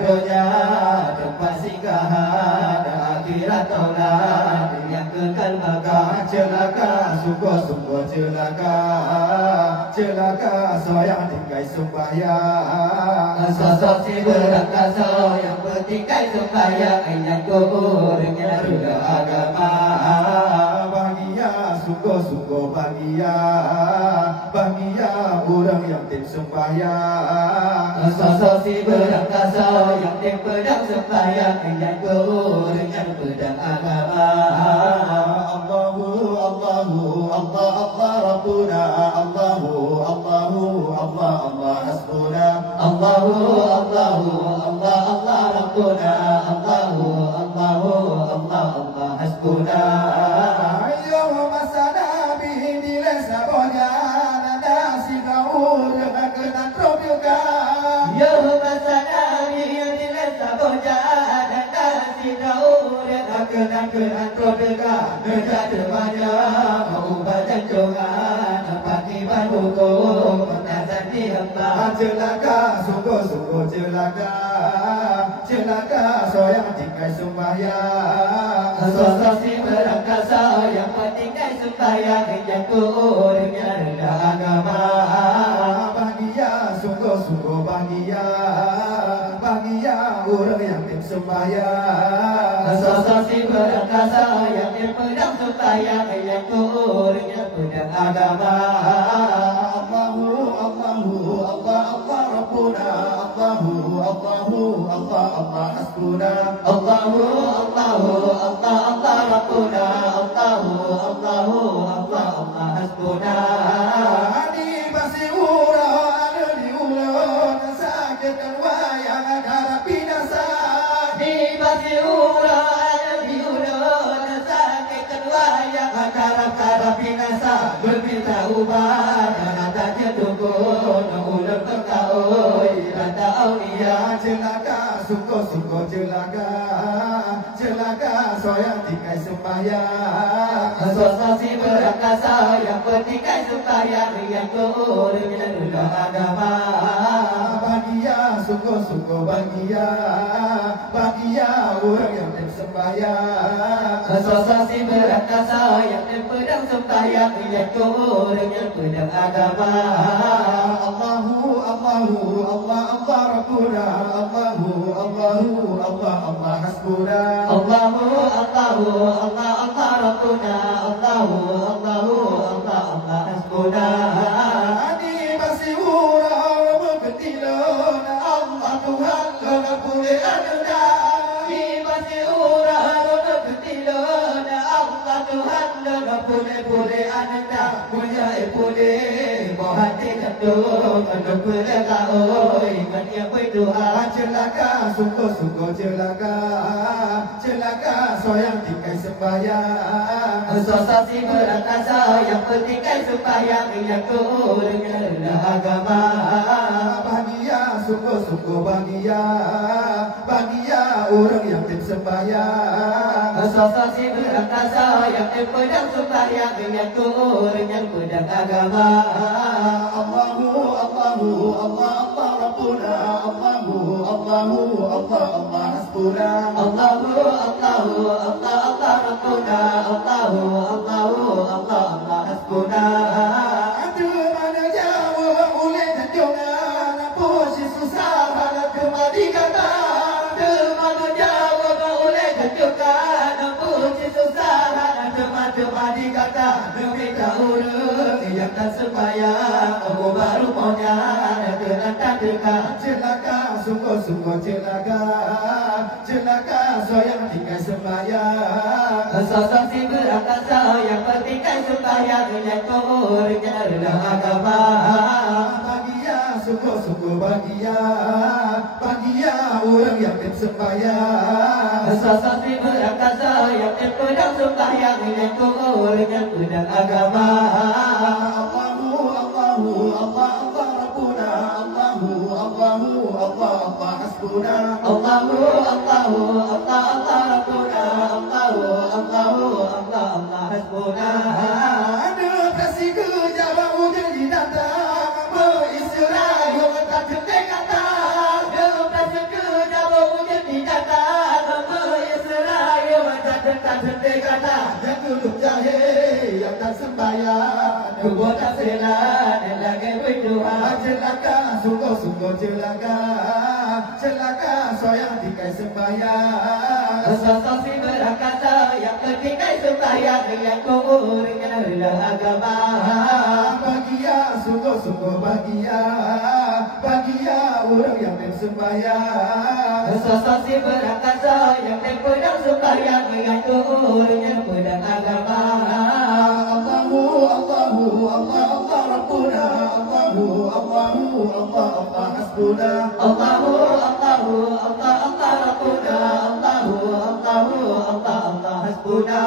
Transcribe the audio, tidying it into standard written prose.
dunia tempat singgahan akhirat taulah yang kekal bakal. Celaka sungguh-sungguh celaka, celaka soyang tinggal sembahyang. Sosok si berangkasa yang bertingkai sembahyang yang kuburnya rela agama. Bahagia sungguh-sungguh bahagia, bahagia orang yang tim sembahyang. Sosok si berangkasa yang tim pedang sembahyang yang kuburnya pedang agama. Allahu Allahu Allah Allah Rabbuna Allahu Allahu Allah Allah hasbuna Allahu Allahu Allah Allah Rabbuna Allahu Allahu Allah Allah hasbuna. Ayo masana bihi dilesa bonya nada sigaul kena tropiuka. Yo masana bihi dilesa bonya nada sigaul kena tropiuka. Nejat banyak mau baca jangan pagi hukum menazar di hamba. Celaka sungguh-sungguh celaka, celaka soyang tinggal sembahyang. Sosok si berangkasa yang tinggal sembahyang yang kurangnya rendah agama. Bahagia sungguh-sungguh bahagia, bahagia orang yang tim sembahyang. Sosok si berangkasa yang pedang sembahyang yang kurangnya pedang agama. Allahu Allahu Allah Allah Rabbuna Allahu Allahu Allah Allah hasbuna Allahu Allahu Allah Allah Rabbuna Allahu Allahu Allah Allah hasbuna. Di basiura ada di ulang sakit dan wayang ada binasa. Di basiura ada di ulang sakit dan wayang ada binasa. Berminta ubah dan ada jedukun ulang terkaui rata aulia. Celaka sungguh-sungguh celaka, celaka soyang tinggal sembahyang. Sosok si berangkasa yang bertingkai sembahyang yang kurangnya rendah agama. Bahagia sungguh-sungguh bahagia, bahagia orang yang tim sembahyang. Sosok si berangkasa yang pedang sembahyang yang kurangnya pedang agama. Allahu Allahu Allah Allah Rabbuna Allahu Allahu Allah Allah hasbuna Allahu Allahu Allah Allah Rabbuna Allahu Allahu Allah Allah hasbuna. Di basiura berketilan Allah Tuhan lana boleh ada. Di basiura berketilan Allah Tuhan lana boleh ada. Punya boleh hati kandung kandung pelaka oi kania koi Tuhan. Celaka sungguh-sungguh celaka, celaka soyang tinggal sembahyang. Sosok si berangkasa yang tinggal sembahyang yang kurangnya rendah agama. Bahagia sungguh-sungguh bahagia, bahagia orang yang tim sembahyang. Sosok si berangkasa yang pedang sembahyang yang kurangnya pedang agama. Allahu Allahu Allah Allah Rabbuna Allahu Allahu Allah Allah hasbuna Allahu Allahu Allah Allah Rabbuna Allahu Allahu Allah Allah hasbuna. Aduh mana jauh oleh jangan apa si susah ada kemari kata. Aduh mana jauh oleh jangan apa si susah ada kemari kata. Demi urut yang tak sembahyang aku baru maunya dengan tak dekat. Celaka sungguh-sungguh celaka, celaka soyang tinggal sembahyang. Sosok si berangkasa yang bertingkai sembahyang yang kurangnya rendah agama. Bahagia sungguh-sungguh bahagia, bahagia orang yang tim sembahyang. Sosok si berangkasa yang pedang sembahyang yang kurangnya pedang agama. Allahu Allahu Allah Allah Rabbuna Allahu Allahu Allah Allah hasbuna Allahu Allahu Allah Allah Rabbuna Allahu Allahu Allah Allah hasbuna. Ada kasih kejaba ujian di datang beristirahat yang tak terdekat. Ada kasih kejaba tak sendiri kata yang duduk jahil yang tak sembahyang dua tak sela dan lagi berdoa celaka sungguh-sungguh celaka soyang tikai sembahyang sosok si berangkasa yang tertinggal sembahyang yang kurangnya rendah agama bahagia sungguh-sungguh bahagia orang yang bersembahyang sosok si berangkasa yang pedang sembahyang yang kurangnya pedang agama Allahu Rabbuna Allah hasbuna Allahu Rabbuna Allah hasbuna